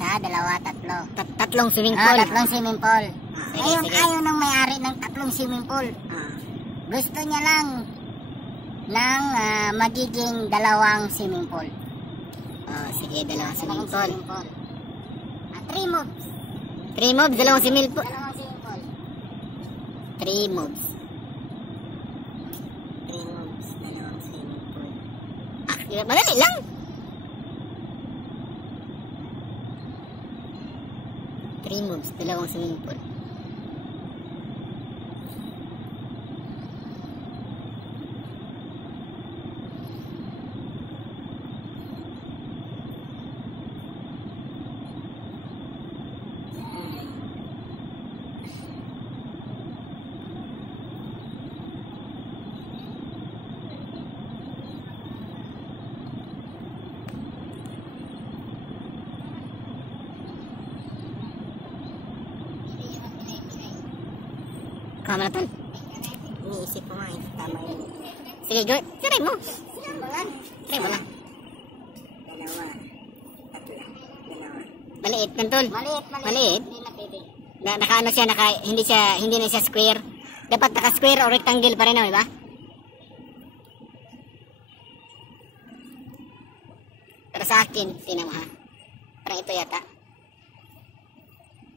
Isa, dalawa, tatlo. Tatlong swimming pool. Tatlong swimming pool. Sige, sige. Ayaw ng may-ari ng tatlong swimming pool. Gusto niya lang ng magiging dalawang swimming pool. Sige, dalawang swimming pool. 3 moves. 3 moves, dalawang swimming pool. Dalawang swimming pool. 3 moves. 3 moves, dalawang swimming pool. Madali lang. 3 moves, dalawang swimming pool. Kama na tol. Iniisip ko nga eh. Tama yun. Sige, go. Try mo. Try mo lang. Dalawa. Tatlo. Dalawa. Maliit man tol. Maliit. Hindi na pwede. Naka ano siya, hindi na siya square. Dapat naka square o rectangle pa rin naman, di ba? Pero sa akin, tingnan mo ha. Parang ito yata.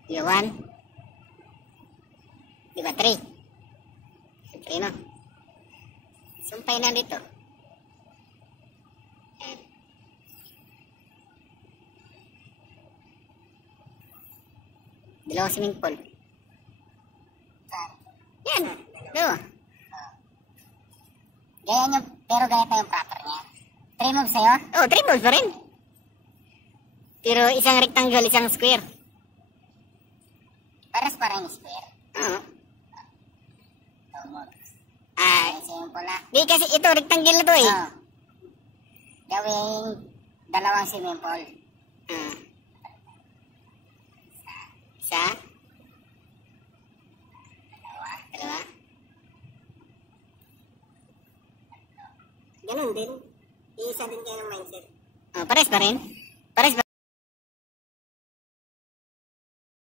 Diba 1? Diba 3? Siyempre no. Sumpay na dito. Ayan. Dalawang swimming pool. Yan. Dalawa. Ganyan yung, pero ganito yung proper niya. 3 moves sa'yo? 3 moves pa rin. Pero isang rectangle, isang square. Paras pa rin square. Oo. 2 moves. Swimming pool na. Di kasi ito, rectangle na to eh. Gawing dalawang swimming pool. Isa. Dalawa. Ganun din. Iisa din kayo ng mindset. Pares pa rin.